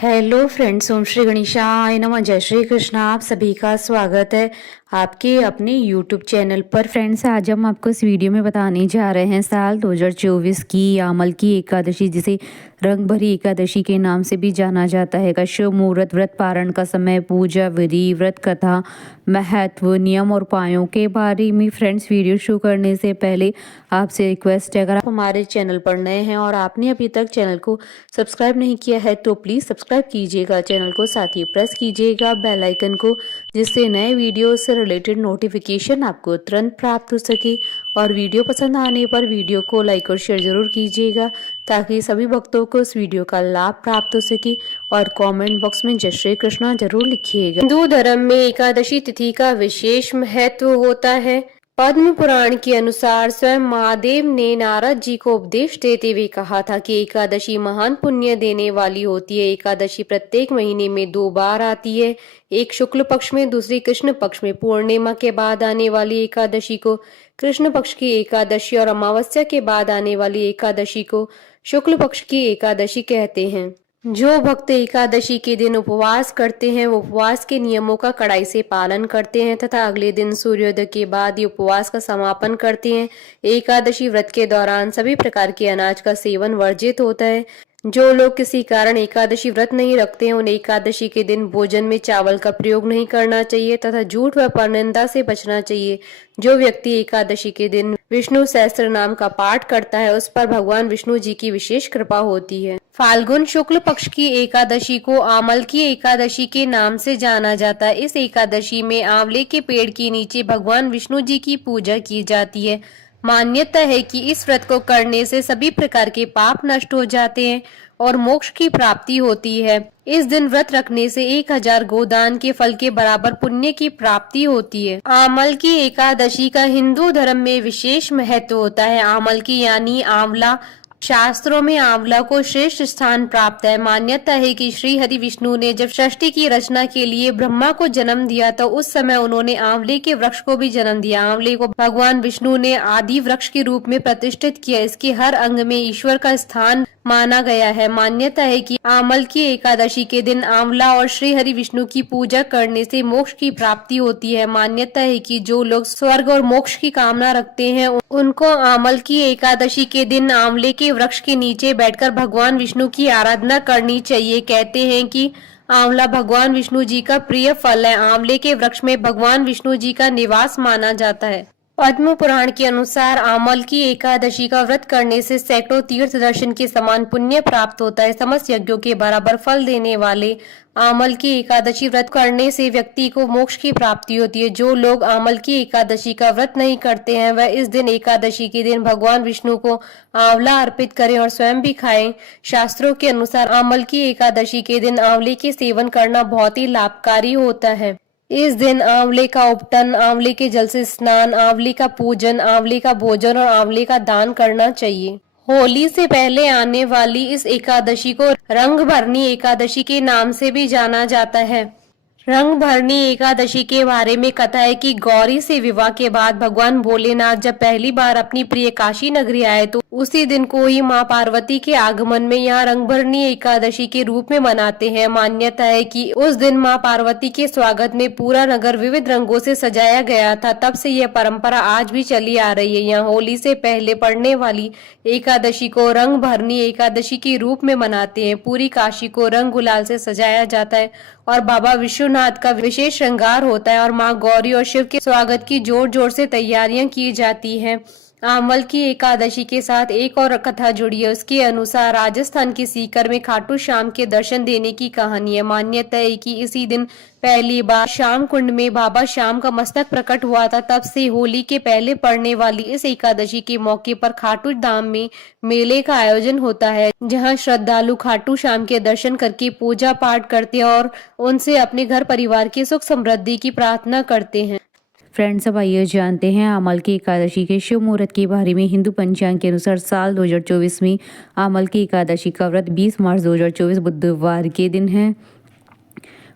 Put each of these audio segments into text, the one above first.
Hello friends, ओम श्री गणेशाय नमः। जय श्री कृष्ण। आप सभी का स्वागत है आपके अपने यूट्यूब चैनल पर। फ्रेंड्स, आज हम आपको इस वीडियो में बताने जा रहे हैं साल 2024 की आमल की एकादशी, जिसे रंग भरी एकादशी के नाम से भी जाना जाता है, का शुभ मुहूर्त, व्रत पारण का समय, पूजा विधि, व्रत कथा, महत्व, नियम और उपायों के बारे में। फ्रेंड्स, वीडियो शुरू करने से पहले आपसे रिक्वेस्ट है, अगर आप हमारे चैनल पर नए हैं और आपने अभी तक चैनल को सब्सक्राइब नहीं किया है तो प्लीज़ सब्सक्राइब कीजिएगा चैनल को, साथ ही प्रेस कीजिएगा बेल आइकन को, जिससे नए वीडियो से रिलेटेड नोटिफिकेशन आपको तुरंत प्राप्त हो सके। और वीडियो पसंद आने पर वीडियो को लाइक और शेयर जरूर कीजिएगा, ताकि सभी भक्तों को इस वीडियो का लाभ प्राप्त हो सके। और कमेंट बॉक्स में जय श्री कृष्णा जरूर लिखिएगा। हिंदू धर्म में एकादशी तिथि का विशेष महत्व होता है। पद्म पुराण के अनुसार स्वयं महादेव ने नारद जी को उपदेश देते हुए कहा था कि एकादशी महान पुण्य देने वाली होती है। एकादशी प्रत्येक महीने में 2 बार आती है, एक शुक्ल पक्ष में, दूसरी कृष्ण पक्ष में। पूर्णिमा के बाद आने वाली एकादशी को कृष्ण पक्ष की एकादशी और अमावस्या के बाद आने वाली एकादशी को शुक्ल पक्ष की एकादशी कहते हैं। जो भक्त एकादशी के दिन उपवास करते हैं वो उपवास के नियमों का कड़ाई से पालन करते हैं तथा अगले दिन सूर्योदय के बाद ही उपवास का समापन करते हैं। एकादशी व्रत के दौरान सभी प्रकार के अनाज का सेवन वर्जित होता है। जो लोग किसी कारण एकादशी व्रत नहीं रखते हैं उन्हें एकादशी के दिन भोजन में चावल का प्रयोग नहीं करना चाहिए तथा झूठ व परनिंदा से बचना चाहिए। जो व्यक्ति एकादशी के दिन विष्णु सहस्त्र नाम का पाठ करता है उस पर भगवान विष्णु जी की विशेष कृपा होती है। फाल्गुन शुक्ल पक्ष की एकादशी को आमल की एकादशी के नाम से जाना जाता है। इस एकादशी में आंवले के पेड़ के नीचे भगवान विष्णु जी की पूजा की जाती है। मान्यता है कि इस व्रत को करने से सभी प्रकार के पाप नष्ट हो जाते हैं और मोक्ष की प्राप्ति होती है। इस दिन व्रत रखने से 1000 गोदान के फल के बराबर पुण्य की प्राप्ति होती है। आमल की एकादशी का हिंदू धर्म में विशेष महत्व होता है। आमल की यानी आंवला, शास्त्रों में आंवला को श्रेष्ठ स्थान प्राप्त है। मान्यता है कि श्री हरि विष्णु ने जब सृष्टि की रचना के लिए ब्रह्मा को जन्म दिया तो उस समय उन्होंने आंवले के वृक्ष को भी जन्म दिया। आंवले को भगवान विष्णु ने आदि वृक्ष के रूप में प्रतिष्ठित किया। इसके हर अंग में ईश्वर का स्थान माना गया है। मान्यता है कि आमल की एकादशी के दिन आंवला और श्री हरि विष्णु की पूजा करने से मोक्ष की प्राप्ति होती है। मान्यता है कि जो लोग स्वर्ग और मोक्ष की कामना रखते हैं उनको आमल की एकादशी के दिन आंवले के वृक्ष के नीचे बैठकर भगवान विष्णु की आराधना करनी चाहिए। कहते हैं कि आंवला भगवान विष्णु जी का प्रिय फल है। आंवले के वृक्ष में भगवान विष्णु जी का निवास माना जाता है। पद्म पुराण के अनुसार आमल की एकादशी का व्रत करने से सैकड़ों तीर्थ दर्शन के समान पुण्य प्राप्त होता है। समस्त यज्ञों के बराबर फल देने वाले आमल की एकादशी व्रत करने से व्यक्ति को मोक्ष की प्राप्ति होती है। जो लोग आमल की एकादशी का व्रत नहीं करते हैं वह इस दिन एकादशी के दिन भगवान विष्णु को आंवला अर्पित करें और स्वयं भी खाएं। शास्त्रों के अनुसार आमल की एकादशी के दिन आंवले के सेवन करना बहुत ही लाभकारी होता है। इस दिन आंवले का उपटन, आंवले के जल से स्नान, आंवले का पूजन, आंवले का भोजन और आंवले का दान करना चाहिए। होली से पहले आने वाली इस एकादशी को रंग भरनी एकादशी के नाम से भी जाना जाता है। रंग भरनी एकादशी के बारे में कथा है कि गौरी से विवाह के बाद भगवान भोलेनाथ जब पहली बार अपनी प्रिय काशी नगरी आए तो उसी दिन को ही माँ पार्वती के आगमन में यहाँ रंग भरनी एकादशी के रूप में मनाते हैं। मान्यता है कि उस दिन माँ पार्वती के स्वागत में पूरा नगर विविध रंगों से सजाया गया था। तब से यह परंपरा आज भी चली आ रही है। यहाँ होली से पहले पड़ने वाली एकादशी को रंग भरनी एकादशी के रूप में मनाते हैं। पूरी काशी को रंग गुलाल से सजाया जाता है और बाबा विश्वनाथ का विशेष श्रृंगार होता है और माँ गौरी और शिव के स्वागत की जोर जोर से तैयारियां की जाती हैं। आमल की एकादशी के साथ एक और कथा जुड़ी है। उसके अनुसार राजस्थान के सीकर में खाटू श्याम के दर्शन देने की कहानी है। मान्यता है कि इसी दिन पहली बार श्याम कुंड में बाबा श्याम का मस्तक प्रकट हुआ था। तब से होली के पहले पड़ने वाली इस एकादशी के मौके पर खाटू धाम में मेले का आयोजन होता है, जहां श्रद्धालु खाटू श्याम के दर्शन करके पूजा पाठ करते हैं और उनसे अपने घर परिवार की सुख समृद्धि की प्रार्थना करते हैं। फ्रेंड्स, अब आइए जानते हैं आमल की एकादशी के शुभ मुहूर्त के बारे में। हिंदू पंचांग के अनुसार साल 2024 में आमल की एकादशी का व्रत 20 मार्च 2024 बुधवार के दिन है।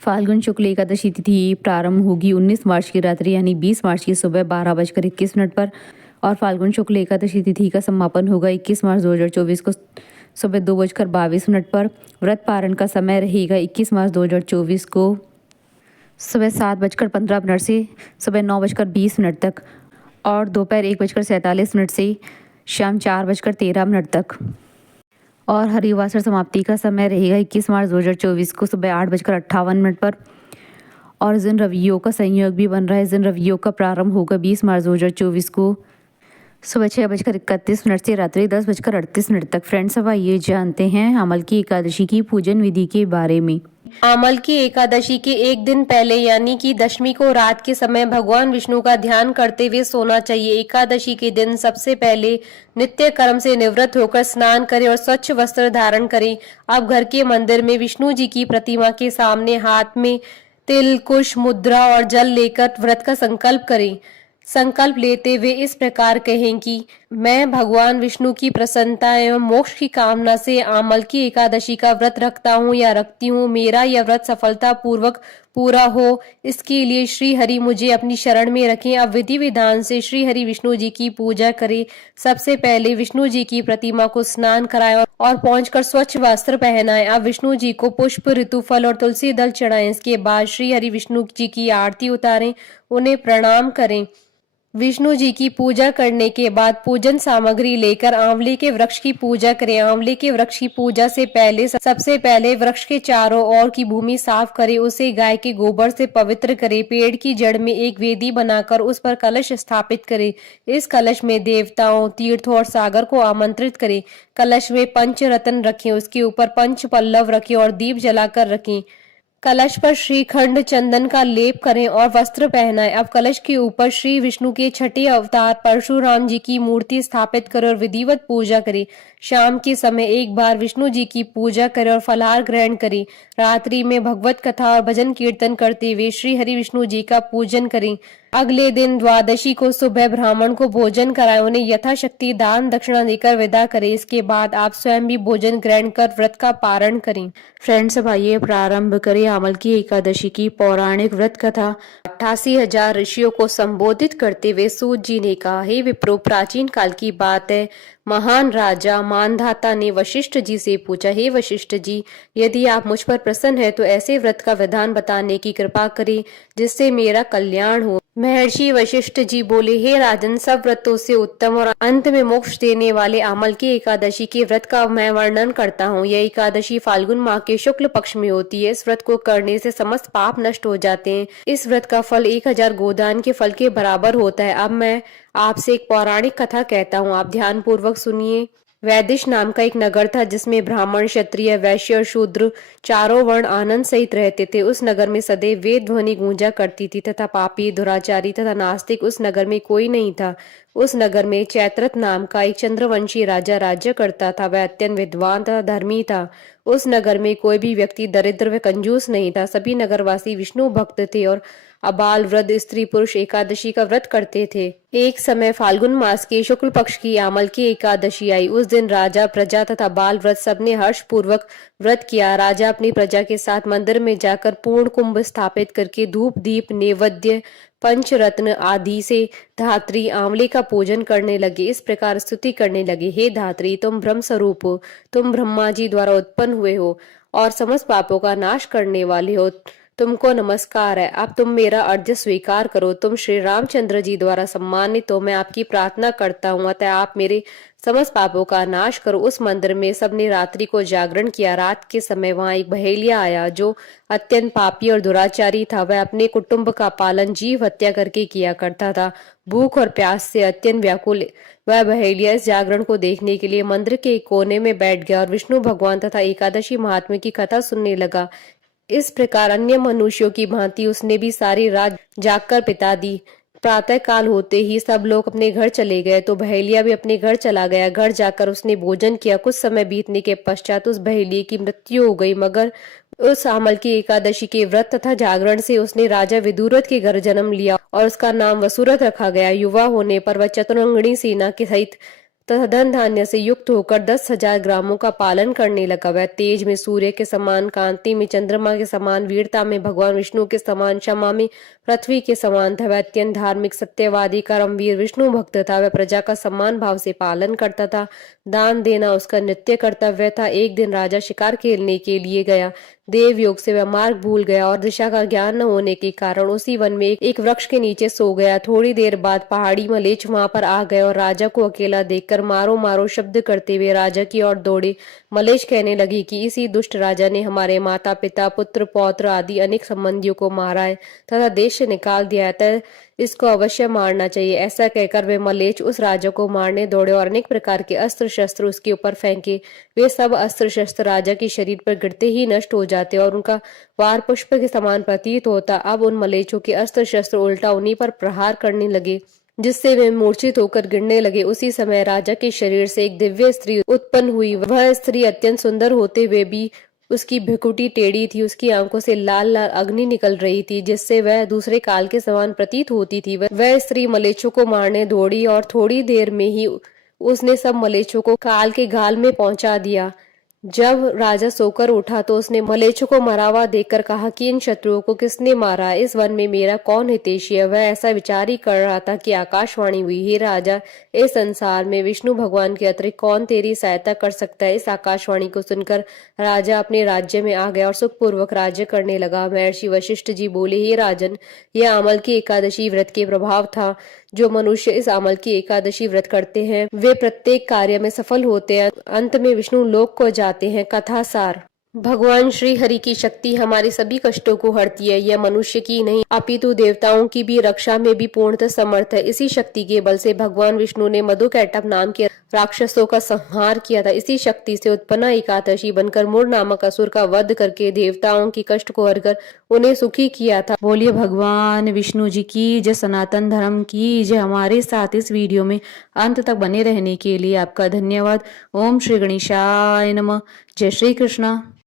फाल्गुन शुक्ल एकादशी तिथि प्रारंभ होगी 19 मार्च की रात्रि यानी 20 मार्च की सुबह 12:21 पर और फाल्गुन शुक्ल एकादशी तिथि का समापन होगा 21 मार्च 2024 को सुबह 2:22 पर। व्रत पारण का समय रहेगा 21 मार्च 2024 को सुबह 7:15 से सुबह 9:20 तक और दोपहर 1:47 से शाम 4:13 तक। और हरिवासर समाप्ति का समय रहेगा 21 मार्च 2024 को सुबह 8:58 पर। और जिन रवियों का संयोग भी बन रहा है, जिन रवियों का प्रारंभ होगा 20 मार्च 2024 को सुबह 6:31 से रात्रि 10:38 तक। फ्रेंड्स, अब आइए जानते हैं अमल की एकादशी की पूजन विधि के बारे में। अमल की एकादशी के एक दिन पहले यानी कि दशमी को रात के समय भगवान विष्णु का ध्यान करते हुए सोना चाहिए। एकादशी के दिन सबसे पहले नित्य कर्म से निवृत्त होकर स्नान करें और स्वच्छ वस्त्र धारण करें। आप घर के मंदिर में विष्णु जी की प्रतिमा के सामने हाथ में तिल, कुश, मुद्रा और जल लेकर व्रत का संकल्प करें। संकल्प लेते हुए इस प्रकार कहें कि मैं भगवान विष्णु की प्रसन्नता एवं मोक्ष की कामना से अमल की एकादशी का व्रत रखता हूँ या रखती हूँ। मेरा यह व्रत सफलता पूर्वक पूरा हो, इसके लिए श्री हरि मुझे अपनी शरण में रखें। अब विधि विधान से श्री हरि विष्णु जी की पूजा करें। सबसे पहले विष्णु जी की प्रतिमा को स्नान कराएं और पहुंचकर स्वच्छ वस्त्र पहनाएं। अब विष्णु जी को पुष्प, ऋतु फल और तुलसी दल चढ़ाएं। इसके बाद श्री हरि विष्णु जी की आरती उतारें, उन्हें प्रणाम करें। विष्णु जी की पूजा करने के बाद पूजन सामग्री लेकर आंवले के वृक्ष की पूजा करें। आंवले के वृक्ष की पूजा से पहले सबसे पहले वृक्ष के चारों ओर की भूमि साफ करें, उसे गाय के गोबर से पवित्र करें। पेड़ की जड़ में एक वेदी बनाकर उस पर कलश स्थापित करें। इस कलश में देवताओं, तीर्थों और सागर को आमंत्रित करें। कलश में पंच रत्न रखें, उसके ऊपर पंच पल्लव रखें और दीप जलाकर रखें। कलश पर श्रीखंड चंदन का लेप करें और वस्त्र पहनाएं। अब कलश के ऊपर श्री विष्णु के छठे अवतार परशुराम जी की मूर्ति स्थापित करें और विधिवत पूजा करें। शाम के समय एक बार विष्णु जी की पूजा करें और फलाहार ग्रहण करें। रात्रि में भगवत कथा और भजन कीर्तन करते हुए श्री हरि विष्णु जी का पूजन करें। अगले दिन द्वादशी को सुबह ब्राह्मण को भोजन कराएं, उन्हें यथाशक्ति दान दक्षिणा देकर विदा करें। इसके बाद आप स्वयं भी भोजन ग्रहण कर व्रत का पारण करें। फ्रेंड्स, अब आइए प्रारंभ करें अमल की एकादशी की पौराणिक व्रत कथा। 88,000 ऋषियों को संबोधित करते हुए सूत जी ने कहा, हे विप्रो, प्राचीन काल की बात है। महान राजा मानधाता ने वशिष्ठ जी से पूछा, हे वशिष्ठ जी, यदि आप मुझ पर प्रसन्न है तो ऐसे व्रत का विधान बताने की कृपा करें जिससे मेरा कल्याण हो। महर्षि वशिष्ठ जी बोले, हे राजन, सब व्रतों से उत्तम और अंत में मोक्ष देने वाले अमल की एकादशी के व्रत का मैं वर्णन करता हूँ। यह एकादशी फाल्गुन माह के शुक्ल पक्ष में होती है। इस व्रत को करने से समस्त पाप नष्ट हो जाते हैं। इस व्रत का फल 1000 गोदान के फल के बराबर होता है। अब मैं आपसे एक पौराणिक कथा कहता हूँ, आप ध्यान पूर्वक सुनिए। वैदिश नाम का एक नगर था जिसमें ब्राह्मण, क्षत्रिय, वैश्य और शूद्र चारों वर्ण आनंद सहित रहते थे। उस नगर में सदैव वेद ध्वनि गूंजा करती थी तथा पापी, दुराचारी तथा नास्तिक उस नगर में कोई नहीं था। उस नगर में चैत्रथ नाम का एक चंद्रवंशी राजा राज्य करता था। वह अत्यंत विद्वान तथा धर्मी था। उस नगर में कोई भी व्यक्ति दरिद्र व कंजूस नहीं था। सभी नगरवासी विष्णु भक्त थे और अबाल, वृद्ध, स्त्री, पुरुष एकादशी का व्रत करते थे। एक समय फाल्गुन मास के शुक्ल पक्ष की अमल की एकादशी आई। उस दिन राजा, प्रजा तथा बाल वृद्ध सबने हर्ष पूर्वक व्रत किया। राजा अपनी प्रजा के साथ मंदिर में जाकर पूर्ण कुंभ स्थापित करके धूप, दीप, नैवेद्य, पंचरत्न आदि से धात्री आंवले का पूजन करने लगे। इस प्रकार स्तुति करने लगे, हे धात्री, तुम ब्रह्म स्वरूप हो, तुम ब्रह्मा जी द्वारा उत्पन्न हुए हो और समस्त पापों का नाश करने वाले हो। तुमको नमस्कार है। अब तुम मेरा अर्घ्य स्वीकार करो। तुम श्री रामचंद्र जी द्वारा सम्मानित हो। मैं आपकी प्रार्थना करता हूँ, अतः आप मेरे समस्त पापों का नाश करो। उस मंदिर में सबने रात्रि को जागरण किया। रात के समय वहां एक बहेलिया आया जो अत्यंत पापी और दुराचारी था। वह अपने कुटुंब का पालन जीव हत्या करके किया करता था। भूख और प्यास से अत्यंत व्याकुल वह बहेलिया इस जागरण को देखने के लिए मंदिर के एक कोने में बैठ गया और विष्णु भगवान तथा एकादशी महात्म्य की कथा सुनने लगा। इस प्रकार अन्य मनुष्यों की भांति उसने भी सारी रात जागकर बिता दी। प्रातः काल होते ही सब लोग अपने घर चले गए तो बहेलिया भी अपने घर चला गया। घर जाकर उसने भोजन किया। कुछ समय बीतने के पश्चात उस बहेलिये की मृत्यु हो गई, मगर उस अमल की एकादशी के व्रत तथा जागरण से उसने राजा विदुरथ के घर जन्म लिया और उसका नाम वसुरथ रखा गया। युवा होने पर वह चतुरंगिणी सेना के सहित तथा धन धान्य से युक्त होकर 10,000 ग्रामों का पालन करने लगा। वह तेज में सूर्य के समान, कांति में चंद्रमा के समान, वीरता में भगवान विष्णु के समान, क्षमा में पृथ्वी के समान था। वह अत्यंत धार्मिक, सत्यवादी, कर्मवीर, विष्णु भक्त था। वह प्रजा का सम्मान भाव से पालन करता था। दान देना उसका नित्य कर्तव्य था। एक दिन राजा शिकार खेलने के लिए गया। देव योग से वह मार्ग भूल गया और दिशा का ज्ञान न होने के कारण उसी वन में एक वृक्ष के नीचे सो गया। थोड़ी देर बाद पहाड़ी मलेच्छ वहां पर आ गए और राजा को अकेला देखकर मारो मारो शब्द करते हुए राजा की ओर दौड़े। मलेच्छ कहने लगी कि इसी दुष्ट राजा ने हमारे माता पिता, पुत्र पौत्र आदि अनेक संबंधियों को मारा है तथा देश से निकाल दिया है, तथा इसको अवश्य मारना चाहिए। ऐसा कहकर वे मलेच्छ उस राजा को मारने दौड़े और अनेक प्रकार के अस्त्र शस्त्र उसके ऊपर फेंके। वे सब अस्त्र शस्त्र राजा के शरीर पर गिरते ही नष्ट हो जाते और उनका वार पुष्प के समान प्रतीत होता। अब उन मलेच्छों के अस्त्र शस्त्र उल्टा उन्हीं पर प्रहार करने लगे, जिससे वे मूर्छित होकर गिरने लगे। उसी समय राजा के शरीर से एक दिव्य स्त्री उत्पन्न हुई। वह स्त्री अत्यंत सुंदर होते हुए भी उसकी भ्रुकुटी टेढ़ी थी। उसकी आंखों से लाल लाल अग्नि निकल रही थी, जिससे वह दूसरे काल के समान प्रतीत होती थी। वह स्त्री मलेच्छों को मारने दौड़ी और थोड़ी देर में ही उसने सब मलेच्छों को काल के गाल में पहुंचा दिया। जब राजा सोकर उठा तो उसने मलेच्छों को मरा हुआ देखकर कहा कि इन शत्रुओं को किसने मारा? इस वन में मेरा कौन हितैषी है? वह ऐसा विचार ही कर रहा था कि आकाशवाणी हुई, हे राजा, इस संसार में विष्णु भगवान के अतिरिक्त कौन तेरी सहायता कर सकता है? इस आकाशवाणी को सुनकर राजा अपने राज्य में आ गया और सुखपूर्वक राज्य करने लगा। महर्षि वशिष्ठ जी बोले, हे राजन, यह अमल की एकादशी व्रत के प्रभाव था। जो मनुष्य इस अमल की एकादशी व्रत करते हैं वे प्रत्येक कार्य में सफल होते हैं, अंत में विष्णु लोक को जाते हैं। कथा सार। भगवान श्री हरि की शक्ति हमारे सभी कष्टों को हरती है। यह मनुष्य की नहीं अपितु देवताओं की भी रक्षा में भी पूर्णतः समर्थ है। इसी शक्ति के बल से भगवान विष्णु ने मधुकैटभ नाम के राक्षसों का संहार किया था। इसी शक्ति से उत्पन्न एकादशी बनकर मुर नामक असुर का वध करके देवताओं की कष्ट को हरकर उन्हें सुखी किया था। बोलिए भगवान विष्णु जी की जय, सनातन धर्म की जय। हमारे साथ इस वीडियो में अंत तक बने रहने के लिए आपका धन्यवाद। ओम श्री गणेशाय नमः। जय श्री कृष्णा।